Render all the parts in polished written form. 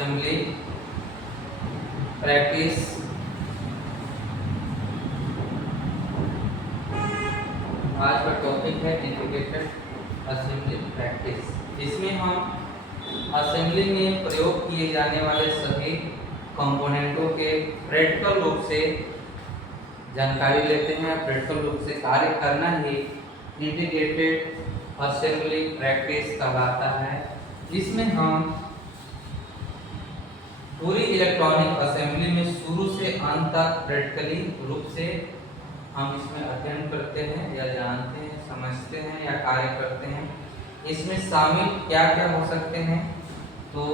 Assembly practice. आज का topic है इंटीग्रेटेड असेंबली प्रैक्टिस। इसमें हम असेंबली में प्रयोग किए जाने वाले सभी कंपोनेंटों के प्रैक्टिकल रूप से जानकारी लेते हैं। प्रैक्टिकल रूप से कार्य करना ही इंटीग्रेटेड असेंबली प्रैक्टिस कहलाता है। इसमें हम पूरी इलेक्ट्रॉनिक असेंबली में शुरू से अंत तक प्रैक्टिकली रूप से हम इसमें अध्ययन करते हैं या जानते हैं, समझते हैं या कार्य करते हैं। इसमें शामिल क्या क्या हो सकते हैं, तो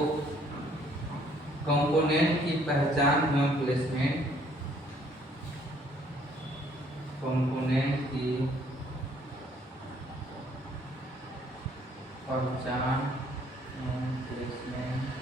कंपोनेंट की पहचान एवं प्लेसमेंट, कंपोनेंट की पहचान एवं प्लेसमेंट,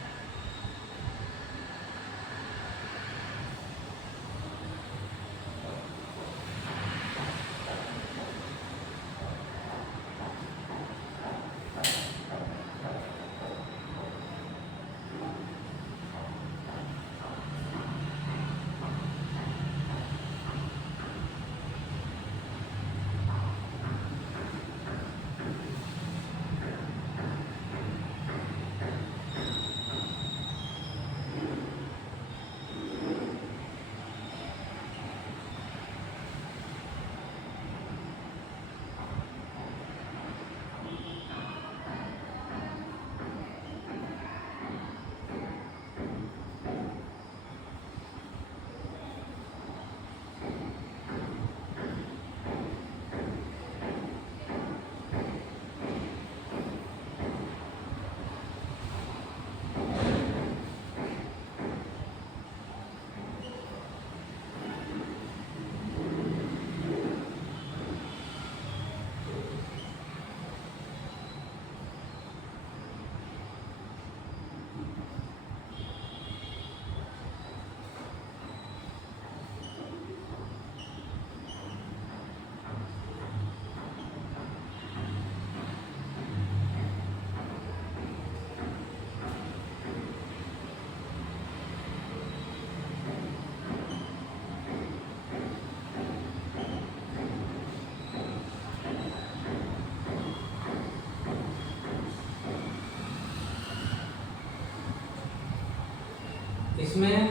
इसमें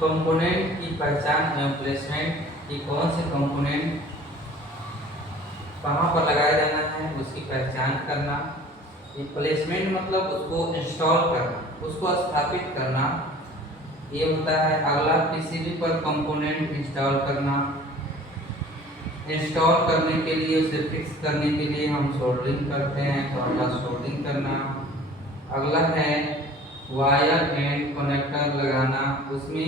कंपोनेंट की पहचान एवं प्लेसमेंट कि कौन से कंपोनेंट कहाँ पर लगाया जाना है उसकी पहचान करना। ये प्लेसमेंट मतलब उसको इंस्टॉल करना, उसको स्थापित करना, ये होता है। अगला पीसीबी पर कंपोनेंट इंस्टॉल करना। इंस्टॉल करने के लिए, उसे फिक्स करने के लिए हम सोल्डरिंग करते हैं, तो अगला सोल्डरिंग करना। अगला है वायर एंड कनेक्टर लगाना। उसमें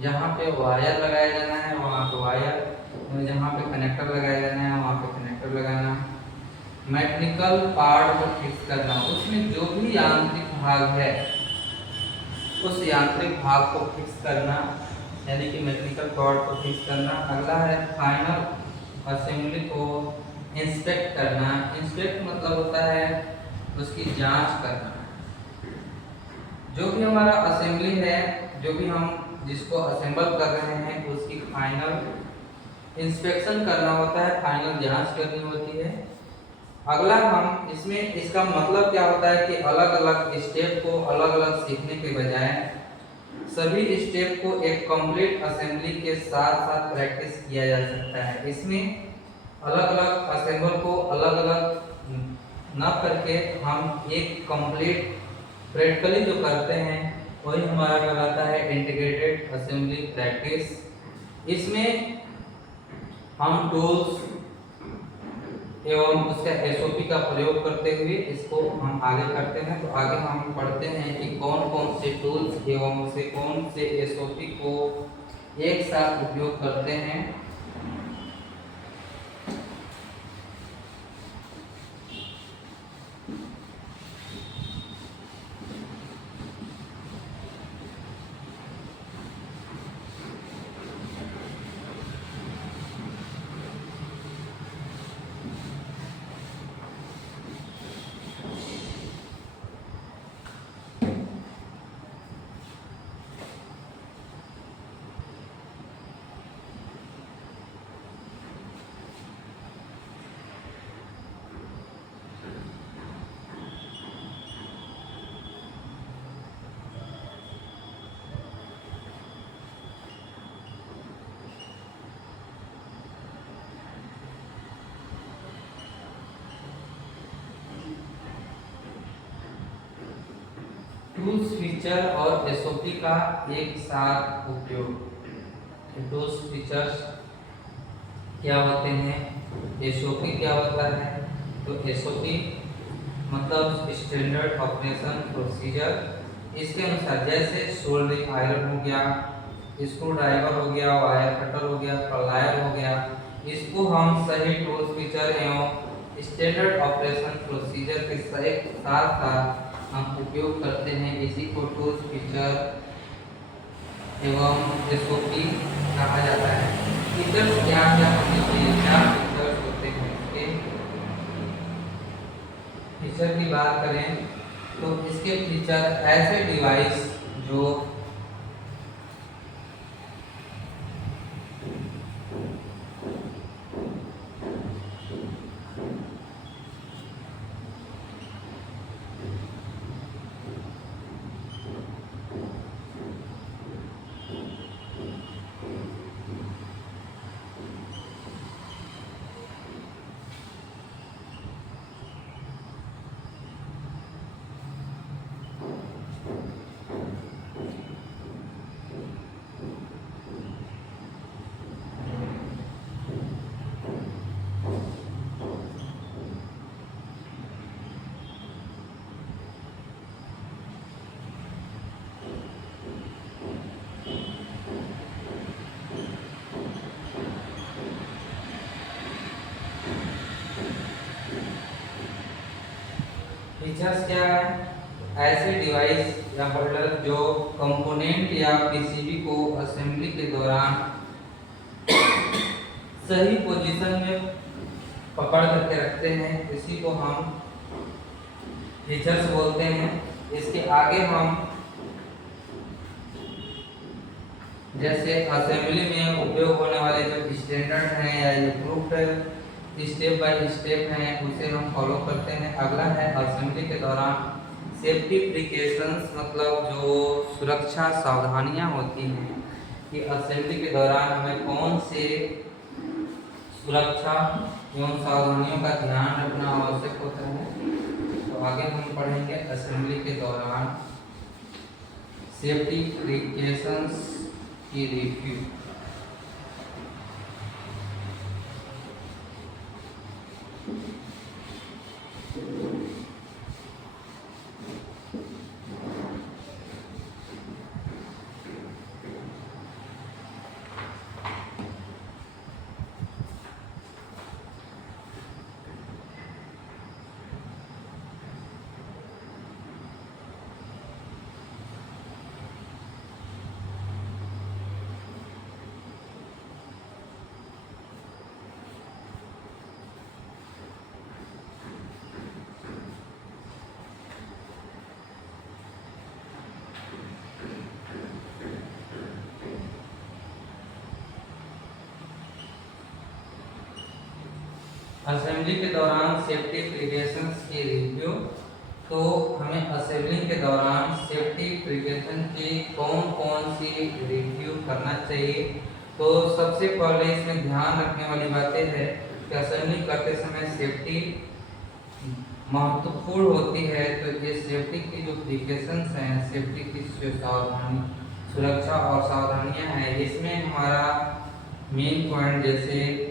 जहाँ पे वायर लगाया जाना है वहाँ पे वायर, जहाँ पे कनेक्टर लगाया जाना है वहाँ पे कनेक्टर लगाना। मैकेनिकल पार्ट को फिक्स करना, उसमें जो भी यांत्रिक भाग है उस यांत्रिक भाग को फिक्स करना, यानी कि मैकेनिकल पार्ट को फिक्स करना। अगला है फाइनल असेंबली को इंस्पेक्ट करना। इंस्पेक्ट मतलब होता है उसकी जांच करना। जो भी हमारा असेंबली है, जो भी हम जिसको असेंबल कर रहे हैं उसकी फाइनल इंस्पेक्शन करना होता है, फाइनल जांच करनी होती है। अगला हम इसमें इसका मतलब क्या होता है कि अलग अलग स्टेप को अलग अलग सीखने के बजाय सभी स्टेप को एक कंप्लीट असेंबली के साथ साथ प्रैक्टिस किया जा सकता है। इसमें अलग अलग असेंबल को अलग अलग न करके हम एक कंप्लीट प्रैक्टिकली जो करते हैं वही हमारा कहलाता है इंटीग्रेटेड असेंबली प्रैक्टिस। इसमें हम टूल्स एवं उसका एसओपी का प्रयोग करते हुए इसको हम आगे करते हैं। तो आगे हम पढ़ते हैं कि कौन कौन से टूल्स एवं से कौन से एसओपी को एक साथ उपयोग करते हैं। टूल्स फीचर और एसओपी का एक साथ उपयोग। टूल्स फीचर्स क्या होते हैं, एसओपी क्या होता है। तो एसओपी मतलब स्टैंडर्ड ऑपरेशन प्रोसीजर। इसके अनुसार जैसे सोल्डरिंग आयरन हो गया, स्क्रू ड्राइवर हो गया, वायर कटर हो गया, प्लायर हो गया, इसको हम सही टूल्स फीचर एवं स्टैंडर्ड ऑपरेशन प्रोसीजर के साथ साथ हम उपयोग करते हैं। इसी को टूल्स फीचर एवं एसओपी कहा जाता है। फीचर्स क्या क्या होने चाहिए, क्या फीचर्स होते हैं इसके। फीचर की बात करें तो इसके फीचर ऐसे डिवाइस जो फीचर्स क्या है, ऐसे डिवाइस या होल्डर जो कंपोनेंट या पीसीबी को असेंबली के दौरान सही पोजीशन में पकड़ करके रखते हैं, इसी को हम फीचर्स बोलते हैं। इसके आगे हम जैसे असेंबली में उपयोग होने वाले जो स्टैंडर्ड हैं या अप्रूव्ड स्टेप बाय स्टेप हैं उसे हम फॉलो करते हैं। अगला है असेंबली के दौरान सेफ्टी प्रिकॉशंस, मतलब जो सुरक्षा सावधानियां होती हैं कि असेंबली के दौरान हमें कौन से सुरक्षा एवं सावधानियों का ध्यान रखना आवश्यक होता है। तो आगे हम पढ़ेंगे असेंबली के दौरान सेफ्टी प्रिकॉशंस की रिव्यू। असेंबली के दौरान सेफ्टी प्रिकॉशंस की रिव्यू। तो हमें असेंबली के दौरान सेफ्टी प्रिकॉशन की कौन कौन सी रिव्यू करना चाहिए। तो सबसे पहले इसमें ध्यान रखने वाली बातें है कि असेंबली करते समय सेफ्टी महत्वपूर्ण होती है। तो ये सेफ्टी की जो प्रिकॉशंस हैं, सेफ्टी की जो सावधानी सुरक्षा और सावधानियां हैं, इसमें हमारा मेन पॉइंट जैसे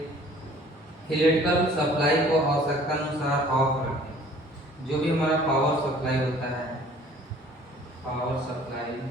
इलेक्ट्रिकल सप्लाई को आवश्यकता अनुसार ऑफ रखें। जो भी हमारा पावर सप्लाई होता है, पावर सप्लाई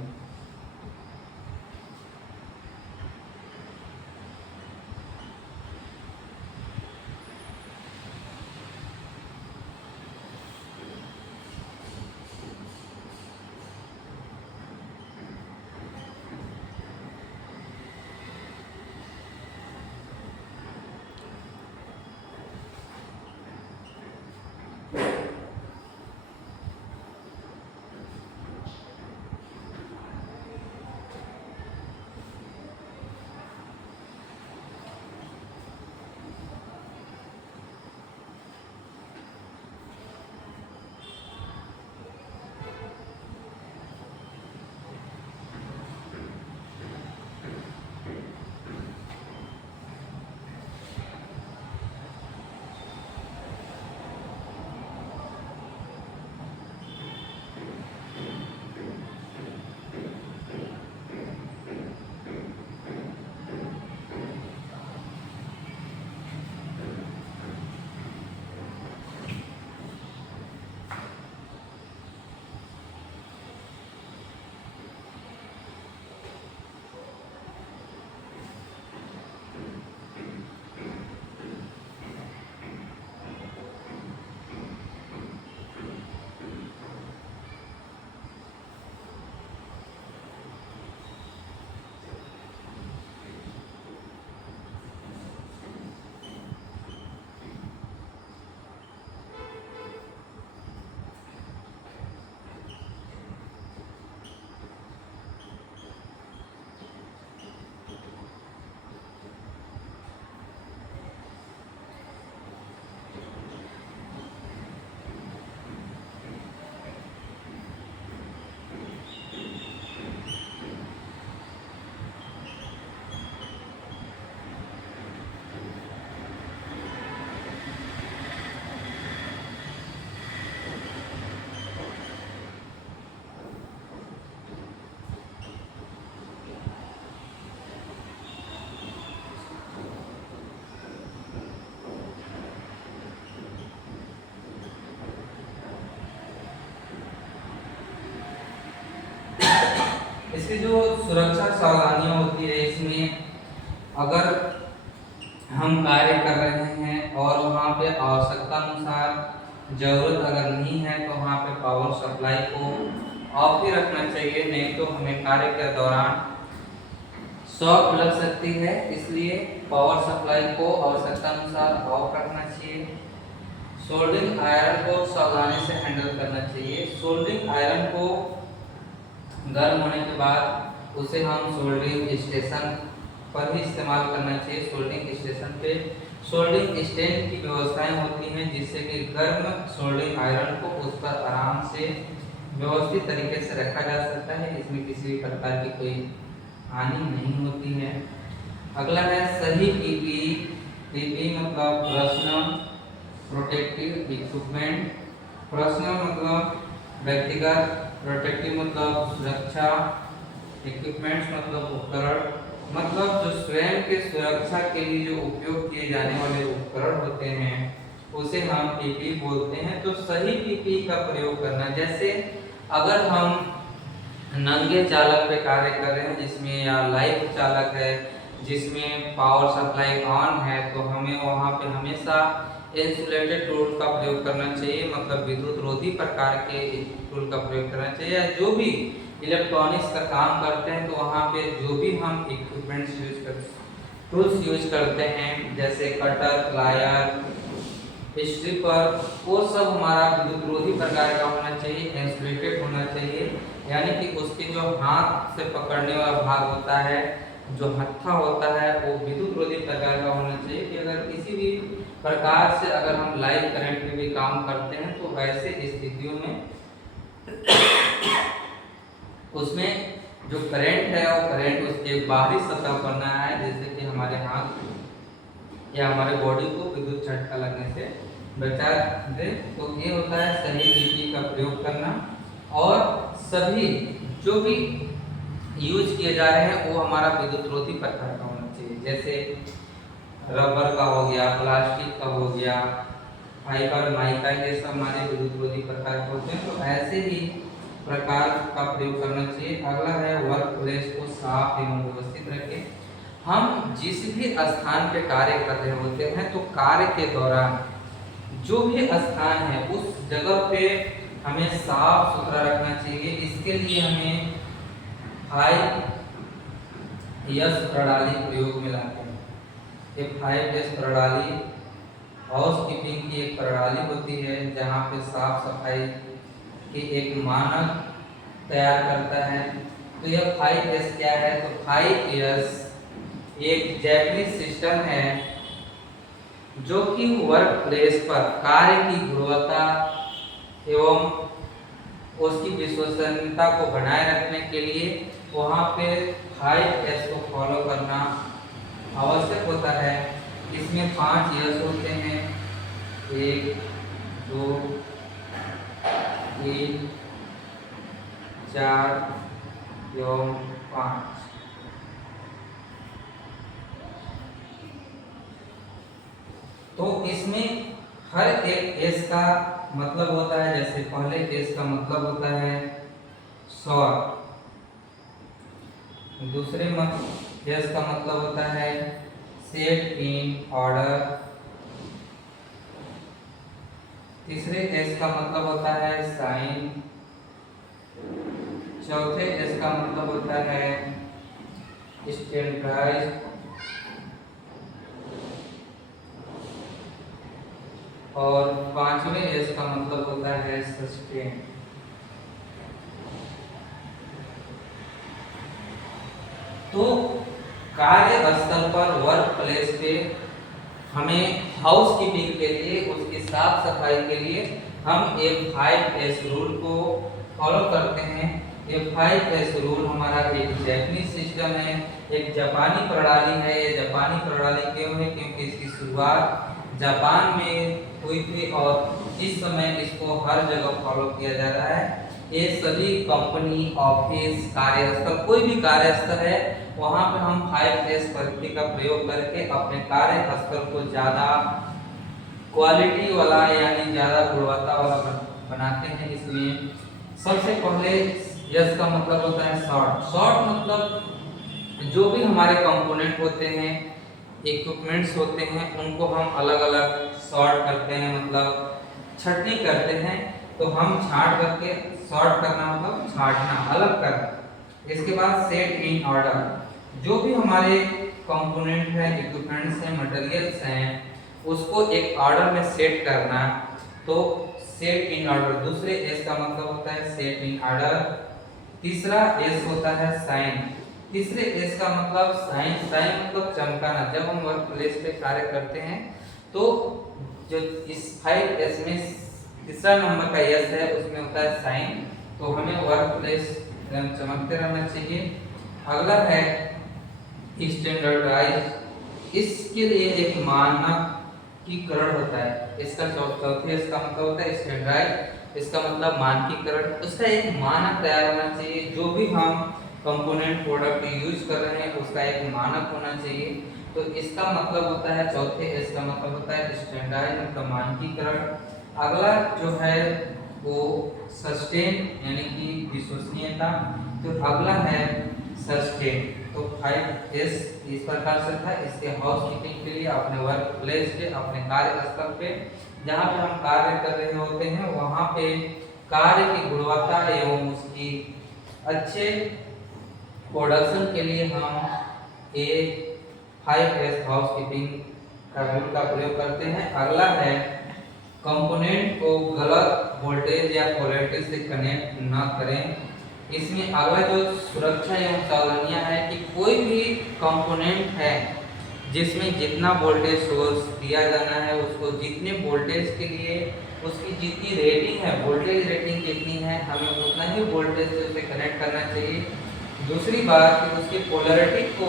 इसकी जो सुरक्षा सावधानियां होती है, इसमें अगर हम कार्य कर रहे हैं और वहाँ पे आवश्यकता अनुसार जरूरत अगर नहीं है तो वहाँ पे पावर सप्लाई को ऑफ ही रखना चाहिए, नहीं तो हमें कार्य के दौरान शॉक लग सकती है। इसलिए पावर सप्लाई को आवश्यकता अनुसार ऑफ रखना चाहिए। सोल्डरिंग आयरन को सावधानी से हैंडल करना चाहिए। सोल्डरिंग आयरन को गर्म होने के बाद उसे हम सोल्डरिंग स्टेशन पर ही इस्तेमाल करना चाहिए। सोल्डरिंग स्टेशन पे सोल्डरिंग स्टैंड की व्यवस्थाएं होती हैं, जिससे कि गर्म सोल्डरिंग आयरन को उस पर आराम से व्यवस्थित तरीके से रखा जा सकता है। इसमें किसी भी प्रकार की कोई हानि नहीं होती है। अगला है सही पीपीई। पीपीई मतलब पर्सनल प्रोटेक्टिव इक्विपमेंट। पर्सनल मतलब व्यक्तिगत, प्रोटेक्टिव मतलब सुरक्षा, इक्विपमेंट्स मतलब उपकरण, मतलब जो स्वयं के सुरक्षा के लिए जो उपयोग किए जाने वाले उपकरण होते हैं उसे हम पीपीई बोलते हैं। तो सही पीपीई का प्रयोग करना, जैसे अगर हम नंगे चालक पे कार्य कर रहे हैं जिसमें या लाइव चालक है जिसमें पावर सप्लाई ऑन है, तो हमें वहाँ पे हमेशा इंसुलेटेड टूल का प्रयोग करना चाहिए, मतलब विद्युत रोधी प्रकार के टूल का प्रयोग करना चाहिए। जो भी इलेक्ट्रॉनिक्स का काम करते हैं तो वहाँ पे जो भी हम इक्विपमेंट्स यूज करते टूल्स यूज करते हैं, जैसे कटर, प्लायर, स्ट्रिपर, वो सब हमारा विद्युत रोधी प्रकार का होना चाहिए, इंसुलेटेड होना चाहिए। यानी कि उसके जो हाथ से पकड़ने वाला भाग होता है, जो हत्था होता है, वो विद्युत रोधी प्रकार का होना चाहिए कि अगर किसी भी प्रकार से अगर हम लाइव करंट में भी काम करते हैं तो ऐसे स्थितियों में उसमें जो करंट है वो करंट उसके बाहरी सतह पर ना आए, जैसे कि हमारे हाथ या हमारे बॉडी को विद्युत झटका लगने से बचा दे। तो ये होता है सही पीपीई का प्रयोग करना। और सभी जो भी यूज किए जा रहे हैं वो हमारा विद्युत रोधी प्रकार का होना चाहिए, जैसे रबर का हो गया, प्लास्टिक का हो गया, फाइबर, माइका, ये सब हमारे विद्युत रोधी प्रकार के होते हैं। तो ऐसे ही प्रकार का प्रयोग करना चाहिए। अगला है वर्क प्लेस को साफ एवं व्यवस्थित रखें। हम जिस भी स्थान पे कार्य कर रहे होते हैं तो कार्य के दौरान जो भी स्थान है उस जगह पे हमें साफ सुथरा रखना चाहिए। इसके लिए हमें 5S प्रणाली प्रयोग में लाते हैं। ये 5S प्रणाली हाउस कीपिंग की एक प्रणाली होती है जहाँ पे साफ सफाई की एक मानक तैयार करता है। तो यह 5S क्या है? तो 5S एक जैपनीज सिस्टम है जो कि वर्क प्लेस पर कार्य की गुणवत्ता एवं उसकी विश्वसनीयता को बनाए रखने के लिए वहाँ पे 5S को फॉलो करना आवश्यक होता है। इसमें 5S होते हैं, 1, 2, 3, 4 एवं 5। तो इसमें हर एक एस का मतलब होता है, जैसे पहले एस का मतलब होता है शॉर्ट, दूसरे एस का मतलब होता है सेट इन ऑर्डर, तीसरे एस का मतलब होता है साइन, चौथे एस का मतलब होता है स्टैंडर्डाइज, और पांचवें एस का मतलब होता है सस्टेन। तो कार्यस्थल पर वर्क प्लेस पे हमें हाउस कीपिंग के लिए, उसकी साफ सफाई के लिए हम ये 5S रूल को फॉलो करते हैं। ये 5S रूल हमारा एक जैपनीज सिस्टम है, एक जापानी प्रणाली है। ये जापानी प्रणाली क्यों है? क्योंकि इसकी शुरुआत जापान में हुई थी और इस समय इसको हर जगह फॉलो किया जा रहा है। ये सभी कंपनी, ऑफिस, कार्यस्थल, कोई भी कार्यस्थल है वहाँ पे हम 5S पद्धति का प्रयोग करके अपने कार्यस्थल को ज़्यादा क्वालिटी वाला यानी ज़्यादा गुणवत्ता वाला बनाते हैं। इसमें सबसे पहले यस का मतलब होता है सॉर्ट। सॉर्ट मतलब जो भी हमारे कंपोनेंट होते हैं, इक्विपमेंट्स होते हैं, उनको हम अलग अलग सॉर्ट करते हैं, मतलब छटनी करते हैं। तो हम छांट करके, सॉर्ट करना मतलब छांटना, अलग करना। इसके बाद सेट इन ऑर्डर, जो भी हमारे कंपोनेंट है, इक्विपमेंट्स हैं, मटेरियल्स हैं, उसको एक ऑर्डर में सेट करना। तो सेट इन ऑर्डर। दूसरे एस का मतलब होता है सेट इन ऑर्डर। तीसरा एस होता है साइन। तीसरे एस का मतलब साइन। साइन मतलब चमकाना। जब हम वर्क प्लेस पे कार्य करते हैं तो जो इस 5 एस में तीसरा नंबर का एस है उसमें होता है साइन। तो हमें वर्क प्लेस चमकते रहना चाहिए। अगला है स्टैंडर्डाइज। इसके लिए एक मानकीकरण होता है। इसका चौथे इसका मतलब होता है स्टैंडर्डाइज। इसका मतलब मानकीकरण। उसका एक मानक तैयार होना चाहिए। जो भी हम कंपोनेंट प्रोडक्ट यूज कर रहे हैं उसका एक मानक होना चाहिए। तो इसका मतलब होता है, चौथे इसका मतलब होता है स्टैंडर्डाइज मतलब मानकीकरण। अगला जो है वो सस्टेन यानी कि विश्वसनीयता। तो अगला है सस्टेन। तो 5S इस प्रकार से था। इसके हाउस कीपिंग के लिए अपने वर्क प्लेस पे, अपने कार्यस्थल पे, जहाँ पे हम कार्य कर रहे होते हैं वहाँ पे कार्य की गुणवत्ता एवं उसकी अच्छे प्रोडक्शन के लिए हम ए 5S हाउस कीपिंग का रूल का प्रयोग करते हैं। अगला है कंपोनेंट को गलत वोल्टेज या पोलैरिटी से कनेक्ट न करें। इसमें अगला जो सुरक्षा एवं सावधानियां है कि कोई भी कंपोनेंट है जिसमें जितना वोल्टेज सोर्स दिया जाना है, उसको जितने वोल्टेज के लिए उसकी जितनी रेटिंग है, वोल्टेज रेटिंग जितनी है, हमें उतना ही वोल्टेज से उसे कनेक्ट करना चाहिए। दूसरी बात कि उसकी पोलैरिटी को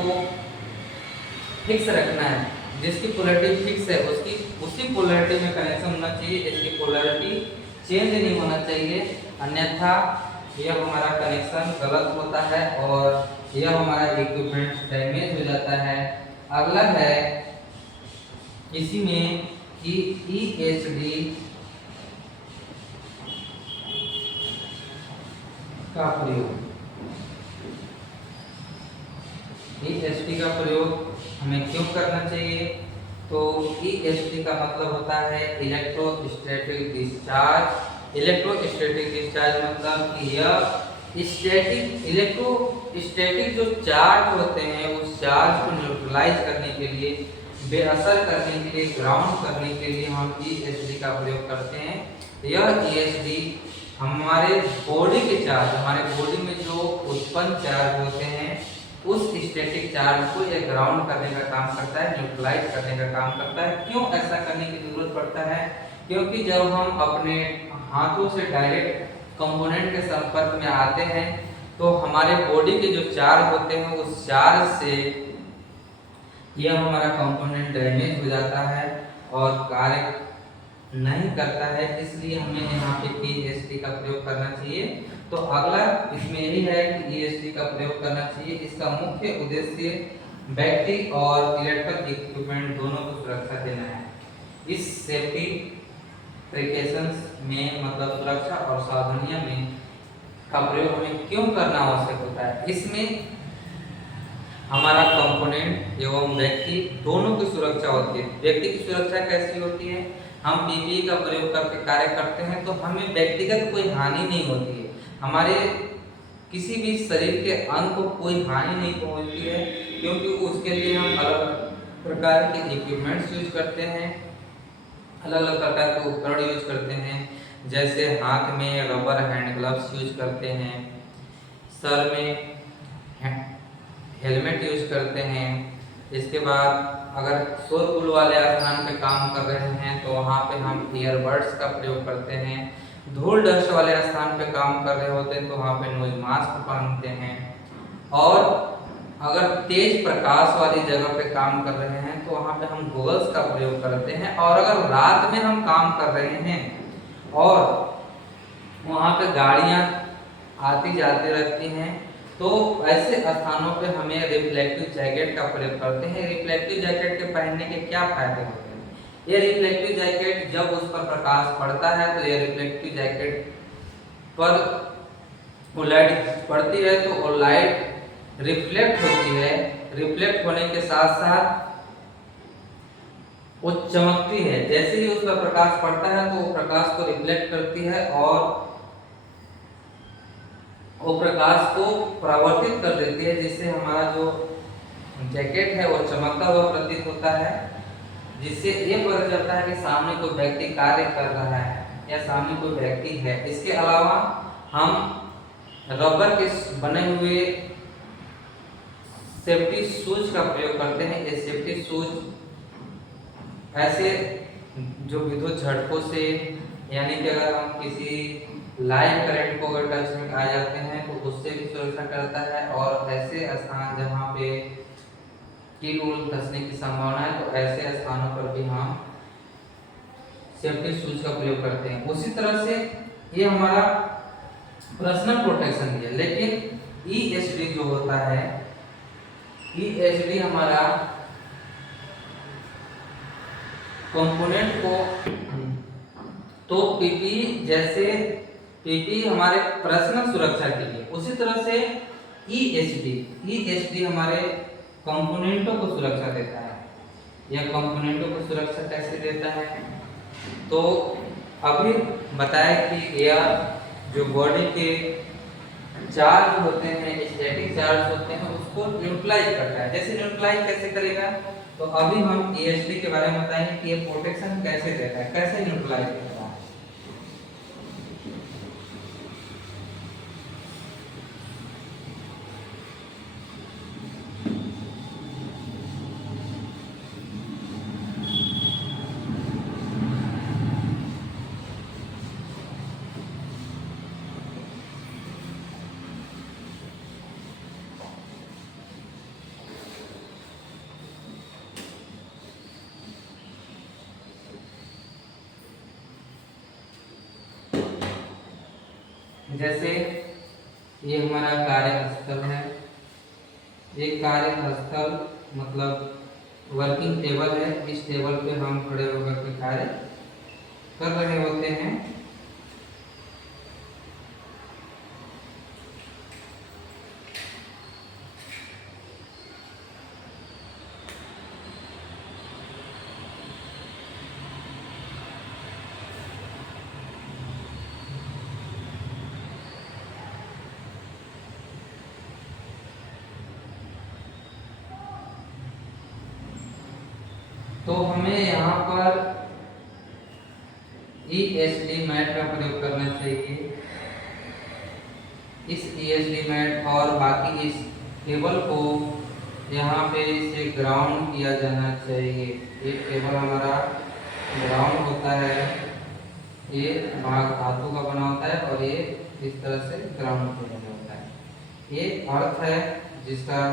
फिक्स रखना है। जिसकी पोलैरिटी फिक्स है उसकी उसी पोलैरिटी में कनेक्शन होना चाहिए। इसकी पोलैरिटी चेंज नहीं होना चाहिए, अन्यथा यह हमारा कनेक्शन गलत होता है और यह हमारा इक्विपमेंट डैमेज हो जाता है। अगला है इसी में कि EHD का प्रयोग। EHD का प्रयोग हमें क्यों करना चाहिए? तो EHD का मतलब होता है इलेक्ट्रोस्टैटिक डिस्चार्ज। इलेक्ट्रोस्टैटिक डिस्चार्ज मतलब कि यह स्टैटिक इलेक्ट्रोस्टैटिक जो चार्ज होते हैं उस चार्ज को न्यूट्रलाइज करने के लिए, बेअसर करने के लिए, ग्राउंड करने के लिए हम EHD का प्रयोग करते हैं। यह EHD हमारे बॉडी के चार्ज, हमारे बॉडी में जो उत्पन्न चार्ज होते हैं उस स्टैटिक चार्ज को यह ग्राउंड करने का काम करता है, न्यूट्रलाइज करने का काम करता है। क्यों ऐसा करने की जरूरत पड़ता है? क्योंकि जब हम अपने हाथों से डायरेक्ट कंपोनेंट के संपर्क में आते हैं तो हमारे बॉडी के जो चार्ज होते हैं उस चार्ज से यह हमारा कंपोनेंट डैमेज हो जाता है और कार्य नहीं करता है। इसलिए हमें यहाँ पे EHD का प्रयोग करना चाहिए। तो अगला इसमें यही है कि EHD का प्रयोग करना चाहिए। इसका मुख्य उद्देश्य व्यक्ति और इलेक्ट्रिकल इक्विपमेंट दोनों को सुरक्षा देना है। इस सेफ्टी प्रिकॉशंस में मतलब सुरक्षा और सावधानियां में का प्रयोग हमें क्यों करना आवश्यक होता है? इसमें हमारा कंपोनेंट एवं व्यक्ति दोनों की सुरक्षा होती है। व्यक्ति की सुरक्षा कैसी होती है? हम PPE का प्रयोग करके कार्य करते हैं तो हमें व्यक्तिगत कोई हानि नहीं होती है, हमारे किसी भी शरीर के अंग को कोई हानि नहीं पहुंचती है, क्योंकि उसके लिए हम अलग प्रकार के इक्विपमेंट्स यूज करते हैं, अलग अलग प्रकार के उपकरण यूज करते हैं। जैसे हाथ में रबर हैंड ग्लव्स यूज करते हैं, सर में हेलमेट यूज करते हैं। इसके बाद अगर शोरगुल वाले स्थान पे काम कर रहे हैं तो वहाँ पे हम ईयरबड्स का प्रयोग करते हैं। धूल डस्ट वाले स्थान पे काम कर रहे होते हैं तो वहाँ पे नोज मास्क पहनते हैं। और अगर तेज प्रकाश वाली जगह पे काम कर रहे हैं तो वहाँ पे हम गॉगल्स का प्रयोग करते हैं। और अगर रात में हम काम कर रहे हैं और वहाँ पे गाड़ियाँ आती जाती रहती हैं तो ऐसे स्थानों पे हमें रिफ्लेक्टिव जैकेट का प्रयोग करते हैं। रिफ्लेक्टिव जैकेट के पहनने के क्या फायदे होते हैं? ये रिफ्लेक्टिव जैकेट जब उस पर प्रकाश पड़ता है तो ये रिफ्लेक्टिव जैकेट पर वो लाइट पड़ती है तो वो लाइट रिफ्लेक्ट होती है, रिफ्लेक्ट होने के साथ साथ वो चमकती है। जैसे ही उस पर प्रकाश पड़ता है तो वो प्रकाश को रिफ्लेक्ट करती है और वो प्रकाश को परावर्तित कर देती है, जिससे हमारा जो जैकेट है वो चमकता हुआ प्रतीत होता है, जिससे ये पता चलता है कि सामने कोई व्यक्ति कार्य कर रहा है या सामने कोई व्यक्ति है। इसके अलावा हम रबर के बने हुए सेफ्टी शूज का प्रयोग करते हैं। ये सेफ्टी शूज ऐसे जो विद्युत झटकों से, यानी कि अगर हम किसी लाइव करंट को अगर टच में आ जाते हैं तो उससे भी सुरक्षा करता है, और ऐसे स्थान जहाँ पे कील उल धंसने की संभावना है तो ऐसे स्थानों पर भी हम सेफ्टी शूज का प्रयोग करते हैं। उसी तरह से ये हमारा पर्सनल प्रोटेक्शन भी है। लेकिन EHD जो होता है, EHD हमारा कंपोनेंट को, तो पीपी जैसे पीपी हमारे पर्सनल सुरक्षा के लिए, उसी तरह से EHD हमारे कंपोनेंटों को सुरक्षा देता है। यह कंपोनेंटों को सुरक्षा कैसे देता है, तो अभी बताया कि यह जो बॉडी के चार्ज होते हैं, स्टैटिक चार्ज होते हैं, उसको न्यूट्रलाइज करता है। जैसे न्यूट्रलाइज कैसे करेगा, तो अभी हम EHD के बारे में बताएंगे कि ये प्रोटेक्शन कैसे देता है, कैसे न्यूट्रलाइज करता है। जैसे ये हमारा कार्यस्थल है, ये कार्यस्थल मतलब वर्किंग टेबल है। इस टेबल पे हम खड़े होकर के कार्य कर रहे होते हैं। तो हमें यहाँ पर EHD मैट का प्रयोग करना चाहिए। इस EHD मैट और बाकी इस टेबल को यहाँ पे इसे ग्राउंड किया जाना चाहिए। ये टेबल हमारा ग्राउंड होता है, ये भाग धातु का बना होता है और ये इस तरह से ग्राउंड किया जाता है। ये अर्थ है जिसका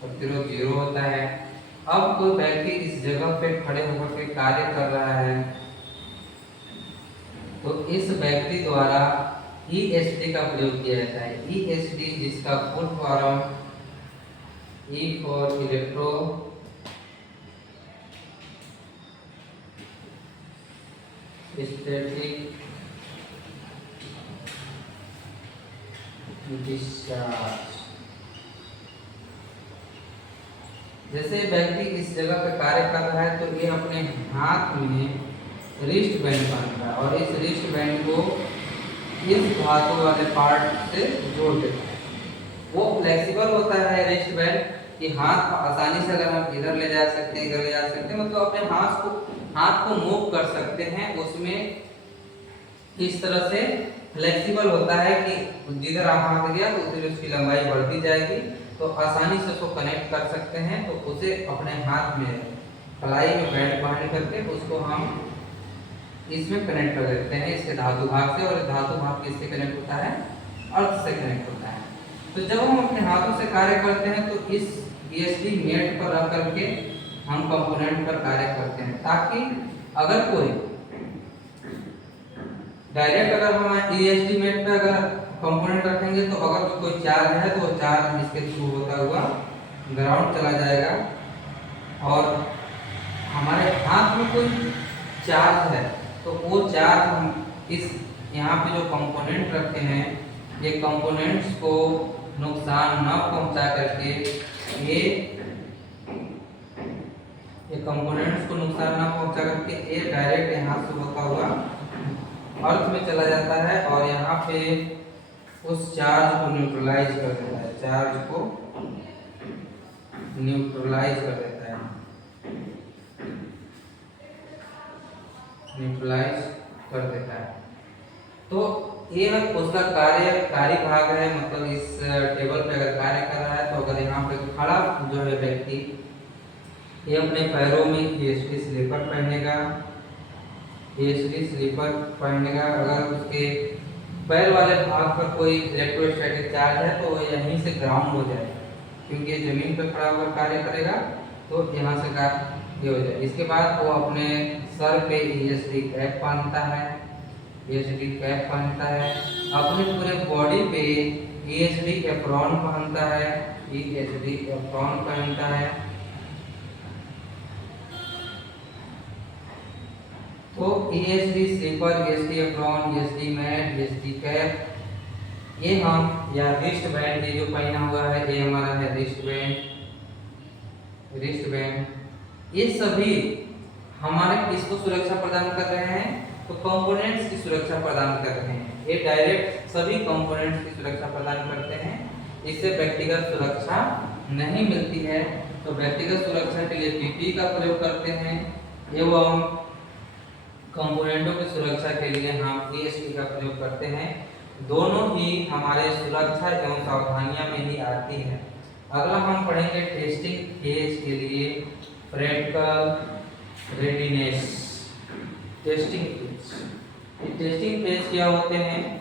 प्रतिरोध 0 होता है। अब कोई व्यक्ति इस जगह पे खड़े होकर के कार्य कर रहा है तो इस व्यक्ति द्वारा EHD का प्रयोग किया जाता है। EHD जिसका full form E for electro static discharge. जैसे व्यक्ति इस जगह पे कार्य कर रहा है तो ये अपने हाथ में रिस्ट बैंड बांधता है और इस रिस्ट बैंड को इस धातु वाले पार्ट से जोड़ देता है। वो फ्लेक्सिबल होता है रिस्ट बैंड कि हाथ आसानी से अगर हम इधर ले जा सकते हैं, इधर ले जा सकते हैं, मतलब अपने हाथ को मूव कर सकते हैं। उसमें इस तरह से फ्लेक्सिबल होता है कि जिधर हाथ गया तो उधर उसकी लंबाई बढ़ती जाएगी, तो आसानी से उसको कनेक्ट कर सकते हैं। तो उसे अपने हाथ में कलाई में बैंड बांध करके उसको हम इसमें कनेक्ट कर देते हैं, इसके धातु भाग से। और धातु भाग किससे कनेक्ट होता है, अर्थ से कनेक्ट होता है। तो जब हम अपने हाथों से कार्य करते हैं तो इस EHD मेट पर रख करके हम कंपोनेंट पर कार्य करते हैं, ताकि अगर कोई डायरेक्ट अगर हम EHD मेट पे अगर कंपोनेंट रखेंगे तो अगर कोई चार्ज है तो वो चार्ज इसके थ्रू होता हुआ ग्राउंड चला जाएगा। और हमारे हाथ में कोई चार्ज है तो वो चार्ज हम इस यहाँ पे जो कंपोनेंट रखे हैं ये कंपोनेंट्स को नुकसान न पहुंचा करके ये कंपोनेंट्स को नुकसान न पहुंचा करके ये डायरेक्ट यहाँ से होता हुआ अर्थ में चला जाता है और यहाँ पे उस चार्ज को न्यूट्रलाइज कर देता है, चार्ज को न्यूट्रलाइज कर देता है, न्यूट्रलाइज कर देता है। तो ये उसका कार्य भाग है, मतलब इस टेबल पे अगर कार्य कर रहा है तो अगर यहाँ पे खड़ा जो है व्यक्ति ये अपने पैरों में ESD स्लीपर पहनेगा, ESD स्लीपर पहनेगा, अगर उसके पैर वाले भाग पर कोई इलेक्ट्रोस्टैटिक चार्ज है तो वो यहीं से ग्राउंड हो जाएगा, क्योंकि जमीन पर खड़ा होकर कार्य करेगा तो यहाँ से कार्य ये हो जाए। इसके बाद वो अपने सर पे ESD कैप पहनता है, ESD कैप पहनता है, अपने पूरे बॉडी पे ESD एप्रॉन पहनता है, ESD एप्रॉन पहनता है। तो ESD slipper, ESD apron, ESD mat, ESD cap, ये हम या रिस्ट बैंड ये जो पहना हुआ है ये हमारा है रिस्ट बैंड, रिस्ट बैंड, ये सभी हमारे किसको सुरक्षा प्रदान कर रहे हैं? तो कंपोनेंट्स की सुरक्षा प्रदान कर रहे हैं। ये डायरेक्ट सभी कंपोनेंट्स की सुरक्षा प्रदान करते हैं, इससे व्यक्तिगत सुरक्षा नहीं मिलती है। तो व्यक्तिगत सुरक्षा के लिए PPE का प्रयोग करते हैं एवं कंपोनेंटों की सुरक्षा के लिए हम ESD का प्रयोग करते हैं। दोनों ही हमारे सुरक्षा एवं सावधानियां में ही आती है। अगला हम पढ़ेंगे टेस्टिंग फेज के लिए प्रैक्टिकल रेडीनेस। टेस्टिंग फेज, ये टेस्टिंग फेज क्या होते हैं?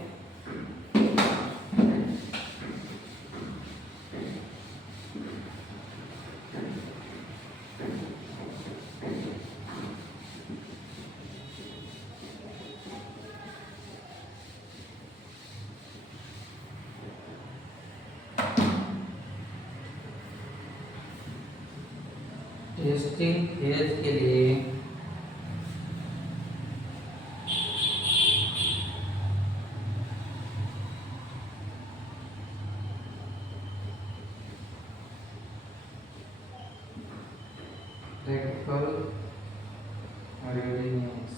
टेस्टिंग फेज के लिए प्रैक्टिकल रेडीनेस,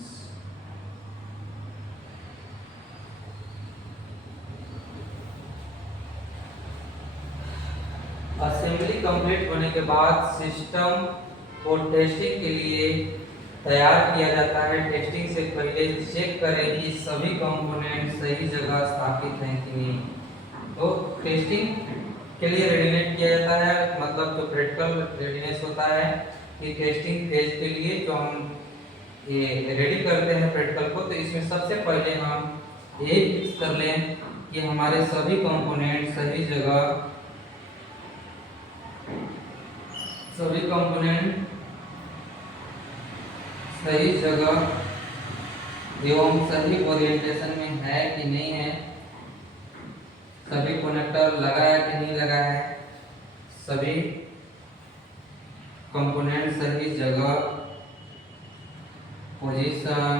असेंबली कंप्लीट होने के बाद सिस्टम को टेस्टिंग के लिए तैयार किया जाता है। टेस्टिंग से पहले चेक करें कि सभी कंपोनेंट सही जगह स्थापित हैं कि नहीं। तो टेस्टिंग के लिए रेडीनेस किया जाता है, मतलब जो प्रैक्टिकल रेडीनेस होता है कि टेस्टिंग फेज के लिए जो हम ये रेडी करते हैं प्रैक्टिकल को, तो इसमें सबसे पहले हम ये फिक्स कर लें कि हमारे सभी कंपोनेंट सही जगह, सभी कंपोनेंट सही जगह एवं सही ओरिएंटेशन में है कि नहीं है, सभी कनेक्टर लगा है कि नहीं लगा है, सभी कंपोनेंट सही जगह, position,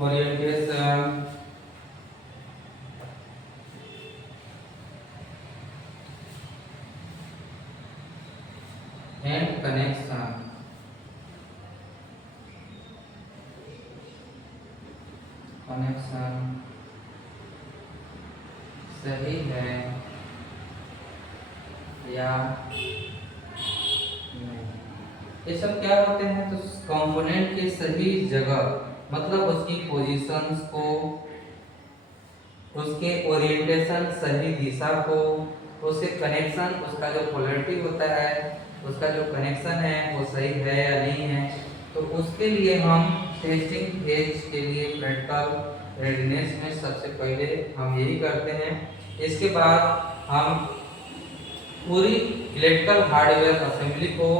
orientation and connection. Connection सही है या नहीं, ये सब क्या होते हैं? तो कंपोनेंट के सही जगह, मतलब उसकी पोजीशंस को, उसके ओरिएंटेशन सही दिशा को, उसके कनेक्शन, उसका जो पोलैरिटी होता है, उसका जो कनेक्शन है वो सही है या नहीं है। तो उसके लिए हम टेस्टिंग फेज के लिए प्रैक्टिकल रेडीनेस में सबसे पहले हम यही करते हैं। इसके बाद हम पूरी इलेक्ट्रिकल हार्डवेयर असेंबली को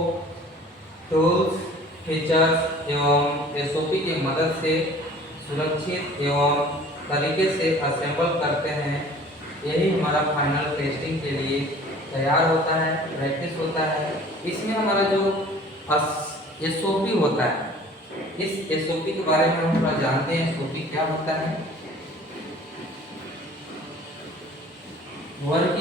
टूल्स, फीचर्स एवं SOP की मदद से सुरक्षित एवं तरीके से असेंबल करते हैं। यही हमारा फाइनल टेस्टिंग के लिए तैयार होता है, प्रैक्टिस होता है। इसमें हमारा जो एसओपी होता है। इस एसओपी के बारे में हम थोड़ा जानते हैं। एसओपी क्या होता है? वर्क